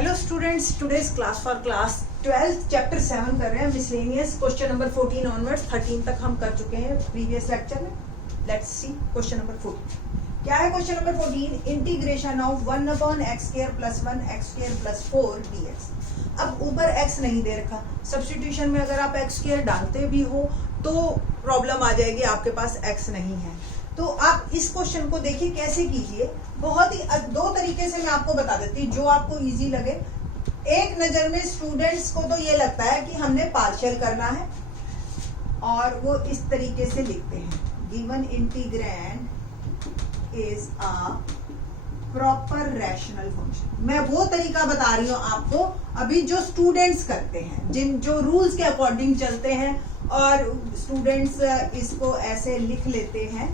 Hello students, today's class for class 12 chapter 7 कर रहे हैं मिसलेनियस। क्वेश्चन नंबर 14 ऑनवर्ड्स 13 तक हम कर चुके हैं प्रीवियस लेक्चर में। लेट्स सी क्वेश्चन नंबर 14 क्या है। Question number 14 integration of 1/x² + 1x² + 4 dx। अब ऊपर x नहीं दे रखा, सब्स्टिट्यूशन में अगर आप x² डालते भी हो तो प्रॉब्लम आ जाएगी, आपके पास x नहीं है। तो आप इस क्वेश्चन को देखिए कैसे कीजिए। बहुत ही दो तरीके से मैं आपको बता देती हूँ जो आपको इजी लगे। एक नजर में स्टूडेंट्स को तो ये लगता है कि हमने पार्शियल करना है और वो इस तरीके से लिखते हैं, given integrand is a proper rational function. मैं वो तरीका बता रही हूँ आपको अभी जो स्टूडेंट्स करते हैं, जिन जो रूल्स के अकॉर्डिंग चलते हैं, और स्टूडेंट्स इसको ऐसे लिख लेते हैं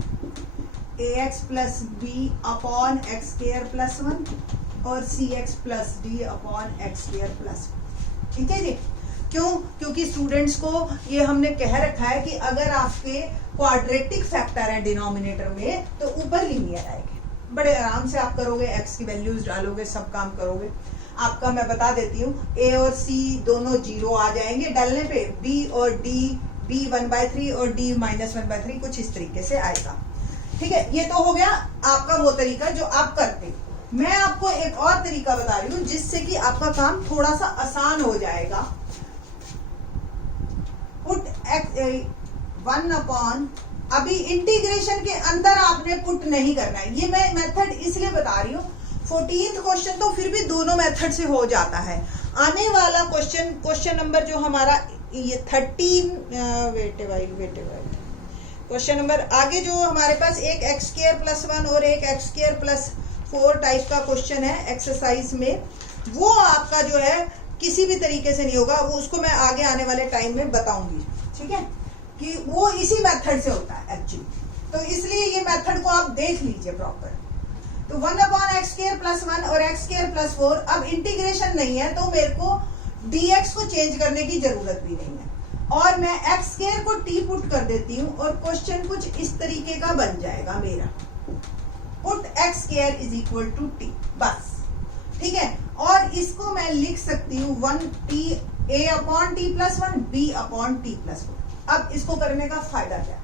ax + b अपॉन x² + 1 और cx + d अपॉन x² + 1। ठीक है जी। क्यों? क्योंकि स्टूडेंट्स को ये हमने कह रखा है कि अगर आपके क्वाड्रेटिक फैक्टर है डिनोमिनेटर में तो ऊपर लीनियर आएंगे। बड़े आराम से आप करोगे, x की वैल्यूज डालोगे, सब काम करोगे। आपका मैं बता देती हूँ, a और c दोनों 0 आ जाएंगे डालने पे, b और d, b 1/3 और d -1/3 कुछ इस तरीके से आएगा। ठीक है, ये तो हो गया आपका वो तरीका जो आप करते। मैं आपको एक और तरीका बता रही हूँ जिससे कि आपका काम थोड़ा सा आसान हो जाएगा। पुट x 1 अभी इंटीग्रेशन के अंदर आपने पुट नहीं करना है। ये मैं मेथड इसलिए बता रही हूँ, 14th क्वेश्चन तो फिर भी दोनों मेथड से हो जाता है। आने वाला क्वेश्चन नंबर जो हमारा ये 13 वेट क्वेश्चन नंबर आगे जो हमारे पास एक x² + 1 और एक x² + 4 टाइप का क्वेश्चन है एक्सरसाइज में, वो आपका जो है किसी भी तरीके से नहीं होगा। वो उसको मैं आगे आने वाले टाइम में बताऊंगी, ठीक है, कि वो इसी मेथड से होता है एक्चुअली। तो इसलिए ये मेथड को आप देख लीजिए प्रॉपर। तो 1/x² + 1 और x² + 4। अब इंटीग्रेशन नहीं है तो मेरे को dx को चेंज करने की जरूरत भी नहीं है, और मैं x² को t पुट कर देती हूँ और क्वेश्चन कुछ इस तरीके का बन जाएगा मेरा। पुट x² = t, बस। ठीक है, और इसको मैं लिख सकती हूँ 1t a/t + 1 b/t + 4। अब इसको करने का फायदा क्या?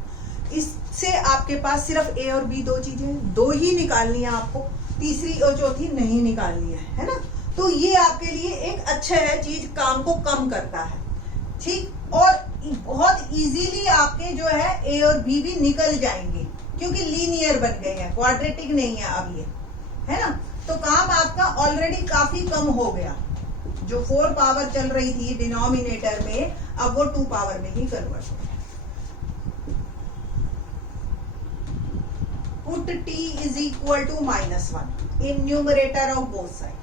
इससे आपके पास सिर्फ a और b दो चीजें, दो ही निकालनी है आपको, तीसरी और चौथी नहीं निकालनी है ना। तो ये आपके लिए एक अच्छा है चीज, काम को कम करता है। ठीक, और बहुत इजीली आपके जो है a और b भी निकल जाएंगे क्योंकि लीनियर बन गए हैं, क्वाड्रेटिक नहीं है अब ये, है ना। तो काम आपका ऑलरेडी काफी कम हो गया। जो 4 पावर चल रही थी डिनोमिनेटर में, अब वो 2 पावर में ही कन्वर्ट हो गया। Put t = -1 in numerator of both side.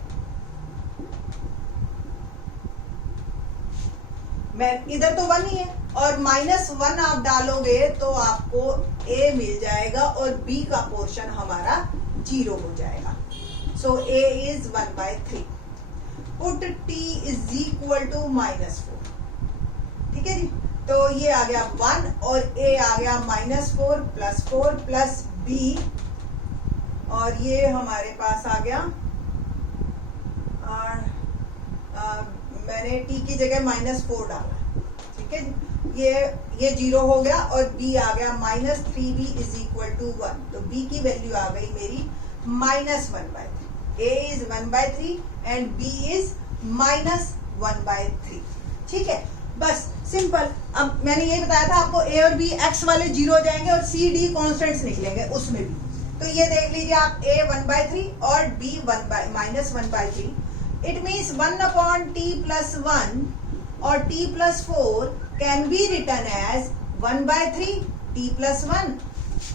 मैं इधर तो 1 ही है और -1 आप डालोगे तो आपको a मिल जाएगा और b का पोर्शन हमारा 0 हो जाएगा। सो a is 1/3। Put t = -4। ठीक है जी। तो ये आ गया 1 और a आ गया -4 + 4 + b, और ये हमारे पास आ गया, मैंने t की जगह -4 डाला। ठीक है, ये 0 हो गया और b आ गया -3b = 1। तो b की वैल्यू आ गई मेरी -1/3। a is 1/3 and b is -1/3। ठीक है, बस सिंपल। अब मैंने ये बताया था आपको a और b x वाले 0 हो जाएंगे और c d कॉन्स्टेंट्स निकलेंगे उसमें भी। तो ये देख लीजिए आप, a 1/3 और b -1/3। इट मीन्स 1/t + 1 और t + 4 can be written as 1/3 t + 1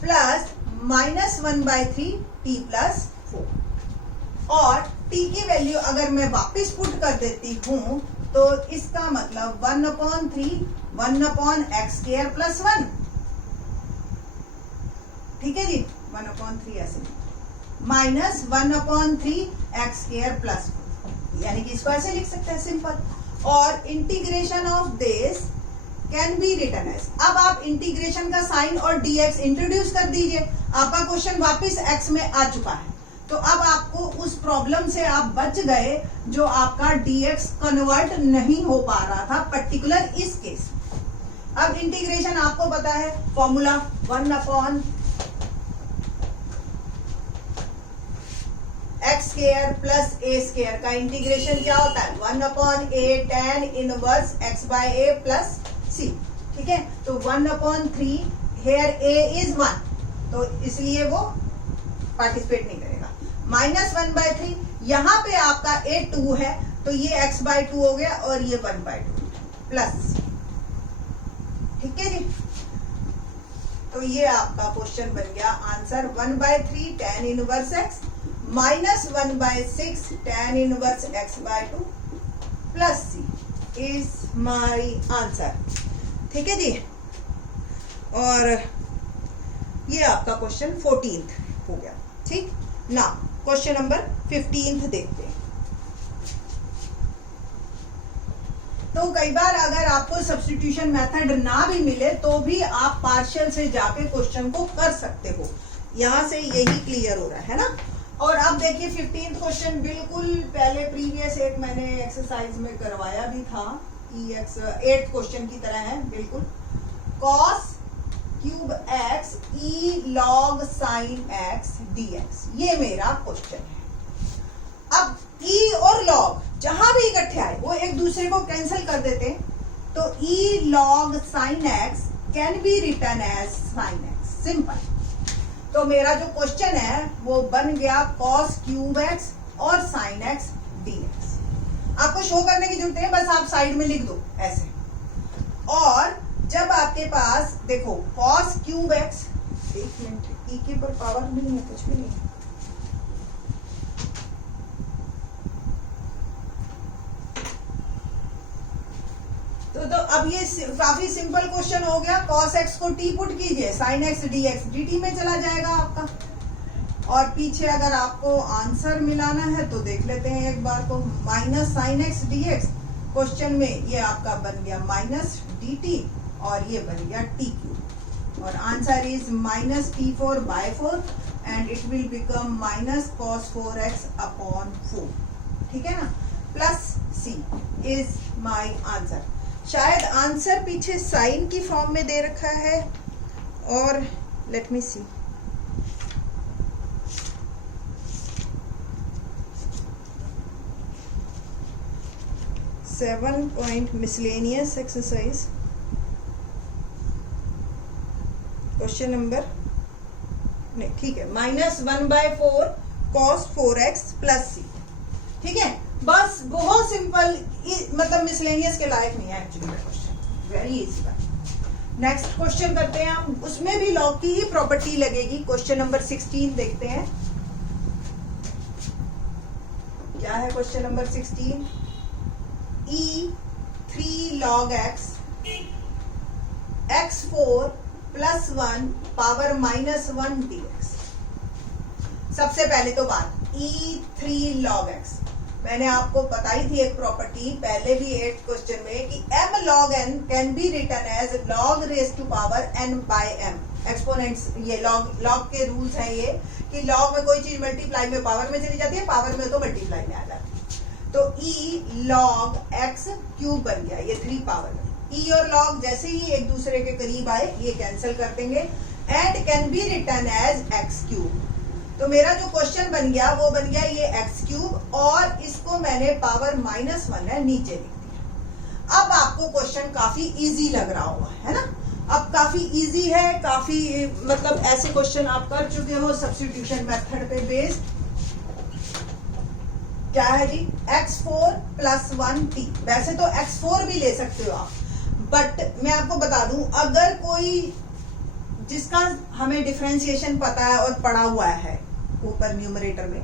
plus -1/3 t + 4। और t की वैल्यू अगर मैं वापस पुट कर देती हूं तो इसका मतलब 1/3 1/x² + 1। ठीक है जी, 1/3 ऐसे -1/3 x² + 4, यानी कि इसको ऐसे लिख सकते हैं सिंपल। और integration of this can be written as, अब आप इंटीग्रेशन का साइन और dx इंट्रोड्यूस कर दीजिए, आपका क्वेश्चन वापस x में आ चुका है। तो अब आपको उस प्रॉब्लम से आप बच गए जो आपका dx कन्वर्ट नहीं हो पा रहा था पर्टिकुलर इस केस में। अब इंटीग्रेशन आपको पता है formula 1 upon x square plus a square का इंटीग्रेशन क्या होता है 1 upon a tan inverse x by a plus c. ठीक है, तो 1 अपॉन 3 हेयर ए इज 1, तो इसलिए वो पार्टिसिपेट नहीं करेगा। -1/3 यहाँ पे आपका a 2 है, तो ये x/2 हो गया और ये 1/2 प्लस। ठीक है जी, तो ये आपका क्वेश्चन बन गया answer 1/3 tan inverse x -1/6 tan inverse x/2 plus c is my answer. ठीक है जी, और ये आपका क्वेश्चन 14th हो गया। ठीक ना, क्वेश्चन नंबर 15th देखते हैं। तो कई बार अगर आपको सब्स्टिट्यूशन मेथड ना भी मिले तो भी आप पार्शियल से जाके क्वेश्चन को कर सकते हो। यहां से यही क्लियर हो रहा है ना। और अब देखिए 15th क्वेश्चन बिल्कुल पहले प्रीवियस एक मैंने एक्सरसाइज में करवाया भी था, 8th क्वेश्चन की तरह है बिल्कुल। cos cube x e log sin x dx, ये मेरा क्वेश्चन है। अब e और log जहां भी इकट्ठे आए वो एक दूसरे को कैंसिल कर देते हैं, तो e log sin x can be written as sin x, simple. तो मेरा जो क्वेश्चन है वो बन गया cos क्यूब x और sin x dx। आपको शो करने की जरूरत है, बस आप साइड में लिख दो ऐसे। और जब आपके पास देखो cos क्यूब x, एक मिनट, e के पर पावर नहीं है, कुछ भी नहीं है। तो अब ये काफी सिंपल क्वेश्चन हो गया। cos x को t पुट कीजिए, sin x dx dt में चला जाएगा आपका। और पीछे अगर आपको आंसर मिलाना है तो देख लेते हैं एक बार को, minus sine x dx question में ये आपका बन गया माइनस dt और ये बन गया t क्यूब, और answer is -t4/4 and it will become -cos 4x upon 4। ठीक है ना, plus c is my answer. शायद आंसर पीछे साइन की फॉर्म में दे रखा है, और let me see, seven point miscellaneous exercise question number नहीं, ठीक है, -1/4 cos 4x प्लस c। ठीक है, बस बहुत सिंपल, मतलब मिसलेनियस के लायक नहीं है एक्चुअली क्वेश्चन, वेरी इजी बात। नेक्स्ट क्वेश्चन करते हैं हम, उसमें भी लॉग की ही प्रॉपर्टी लगेगी। क्वेश्चन नंबर 16 देखते हैं क्या है। Question number 16, e 3 log x x4 plus 1 power -1 dx। सबसे पहले तो बात e 3 log x, मैंने आपको बताई थी एक प्रॉपर्टी पहले भी 8th क्वेश्चन में कि m log n can be written as log raise to power n by m exponents. ये log के रूल्स हैं ये, कि log में कोई चीज मल्टीप्लाई में पावर में चली जाती है, पावर में तो मल्टीप्लाई में आ जाती है। तो e log x क्यूब बन गया, ये 3 पावर में। e और log जैसे ही एक दूसरे के करीब आए ये कैंसिल कर देंगे, and can be written as x cube. तो मेरा जो क्वेश्चन बन गया वो बन गया ये x क्यूब, और इसको मैंने पावर -1 है नीचे लिख दिया। अब आपको क्वेश्चन काफी इजी लग रहा होगा, है ना। अब काफी इजी है, काफी मतलब ऐसे क्वेश्चन आप कर चुके हो सब्स्टिट्यूशन मेथड पे बेस्ड। क्या है जी, x4 प्लस 1t। वैसे तो x4 भी ले सकते हो आप, बट मैं आपको बता दूं, अगर कोई जिसका हमें डिफरेंशिएशन पता है और पढ़ा हुआ है ऊपर न्यूमरेटर में,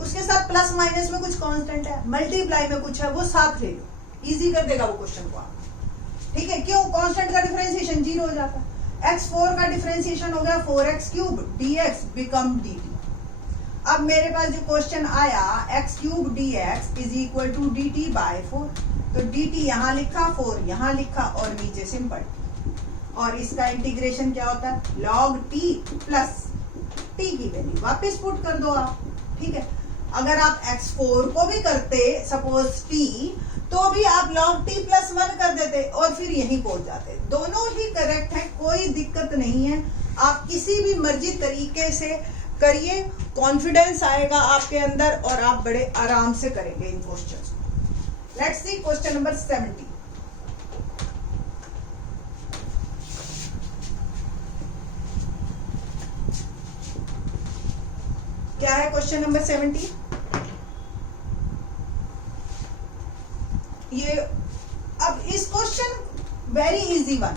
उसके साथ प्लस माइनस में कुछ कांस्टेंट है, मल्टीप्लाई में कुछ है, वो साथ ले लो, इजी कर देगा वो क्वेश्चन को आप। ठीक है, क्यों, कांस्टेंट का डिफरेंशिएशन 0 हो जाता है। x4 का डिफरेंशिएशन हो गया 4x cube, dx become dt। अब मेरे पास जो क्वेश्चन आया x cube dx is equal to dt by 4, तो dt यहां लिखा, 4 यहां लिखा, और नीचे सिंपल। और इसका इंटीग्रेशन क्या होता है, log t प्लस t की वैल्यू वापस पुट कर दो आप। ठीक है। अगर आप x4 को भी करते सपोज t, तो भी आप log t प्लस 1 कर देते और फिर यहीं पहुंच जाते। दोनों ही करेक्ट है, कोई दिक्कत नहीं है। आप किसी भी मर्जी तरीके से करिए, कॉन्फिडेंस आएगा आपके अंदर और आप बड़े आराम से करेंगे इन क्वेश्चंस को। Let's see question number 70। क्या है क्वेश्चन नंबर 70? ये अब इस क्वेश्चन वेरी इजी वन,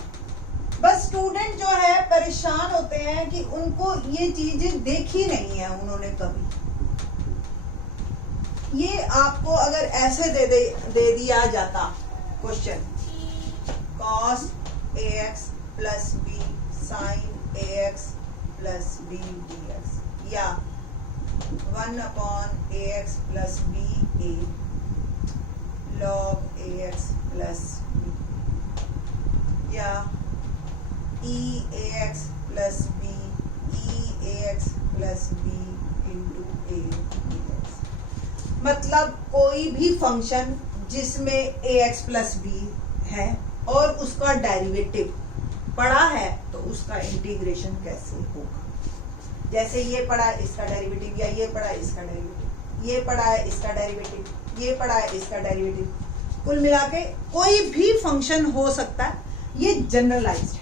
बस स्टूडेंट जो है परेशान होते हैं कि उनको ये चीजें देखी नहीं है उन्होंने कभी। ये आपको अगर ऐसे दे दिया जाता question, cos ax plus b sin ax plus b dx, या 1/ax plus b a log ax plus b, या e(ax plus b e(ax plus b into a dx। मतलब कोई भी फंक्शन जिसमें ax प्लस b है और उसका derivative पड़ा है तो उसका इंटीग्रेशन कैसे होगा। जैसे ये पड़ा इसका डेरिवेटिव, या ये पड़ा इसका डेरिवेटिव, ये पड़ा है इसका डेरिवेटिव, ये पड़ा है इसका डेरिवेटिव, कुल मिला के कोई भी फंक्शन हो सकता है, ये जनरलाइज्ड है।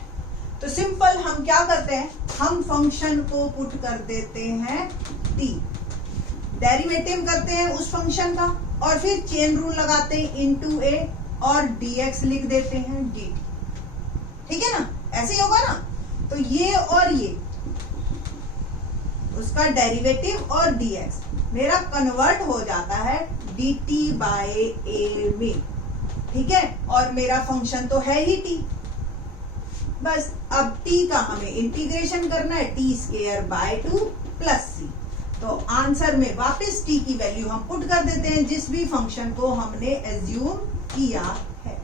तो सिंपल हम क्या करते हैं, हम फंक्शन को पुट कर देते हैं t, डेरिवेटिव करते हैं उस फंक्शन का और फिर चेन रूल लगाते हैं इनटू a और dx लिख देते हैं dt। ठीक है ना, ऐसे ही होगा ना। तो ये और ये उसका डेरिवेटिव और dx मेरा कन्वर्ट हो जाता है dt बाय a में, ठीक है। और मेरा फंक्शन तो है ही t, बस अब t का हमें इंटीग्रेशन करना है, t square by 2 plus c। तो आंसर में वापस t की वैल्यू हम पुट कर देते हैं जिस भी फंक्शन को हमने एज्यूम किया है।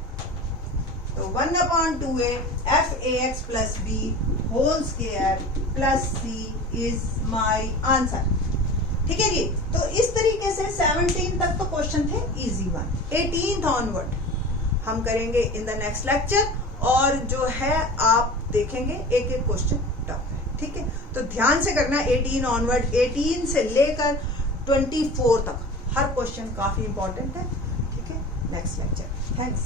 तो 1/2a f(ax plus b whole square plus c is my answer. ठीक है जी। तो इस तरीके से 17 तक तो क्वेश्चन थे इजी वन। 18th ऑनवर्ड हम करेंगे इन द नेक्स्ट लेक्चर, और जो है आप देखेंगे एक एक क्वेश्चन टफ है। ठीक है, तो ध्यान से करना। 18 ऑनवर्ड, 18 से लेकर 24 तक हर क्वेश्चन काफी इंपॉर्टेंट है। ठीक है, नेक्स्ट लेक्चर। थैंक्स।